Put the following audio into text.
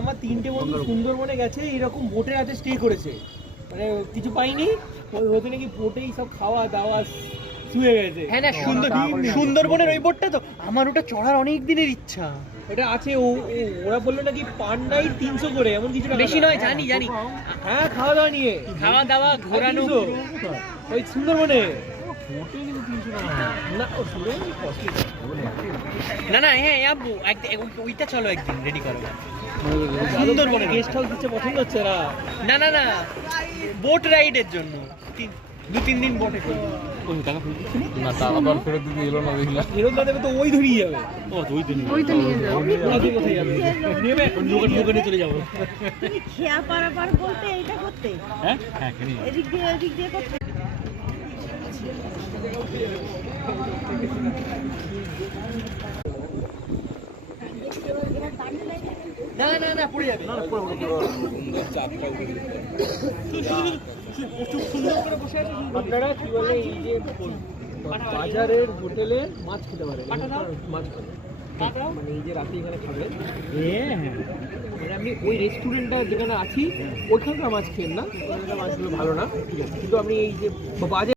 আমার 3টে বন্ধু সুন্দরবনে গেছে, এরকম বোটের হাতে স্টে করেছে, মানে কিছু পাইনি, ওই হতে নাকি বোটেই সব খাওয়া দাওয়া শুয়ে গেছে। হ্যাঁ না, সুন্দরবনের ওই বোটটা তো আমার ওটা চড়ার অনেক দিনের ইচ্ছা। এটা আছে, ওরা বললো নাকি পার নাইট 300 করে, এমন কিছু বেশি নয়, জানি। হ্যাঁ, খাওয়া দাওয়া নিয়ে, খাওয়া দাওয়া ঘোরানো ওই সুন্দরবনে। না হ্যাঁ ওইটা চলো একদিন রেডি করো। সুন্দরবনে গেস্ট হাউস দিচ্ছে, পছন্দ হচ্ছে না বোট রাইডের জন্য 2-3 দিন বোটে করবো। না টাকা তো ফেরত দিতে এলো না, দেখলাম ফেরত না দেবে তো ওই ধরিয়ে যাবে। ওই তো নিয়ে যাও। কোথায় যাবে? নেবে দোকানে চলে যাবো। তুমি খেয়া পারাপার বলতে এইটা করতে, হ্যাঁ এদিক দিয়ে করতে। না পড়ে যাবে। আপনারা কি বলে এই যে বাজারের হোটেলে মাছ খেতে পারেন, মাছ খাবেন, মানে এই যে রাতে এখানে খাবেন, মানে আপনি ওই রেস্টুরেন্টটা যেখানে আছি ওইখানকার মাছ খেয়েন না, ওইখানকার মাছগুলো ভালো না, ঠিক আছে, কিন্তু আপনি এই যে বাজার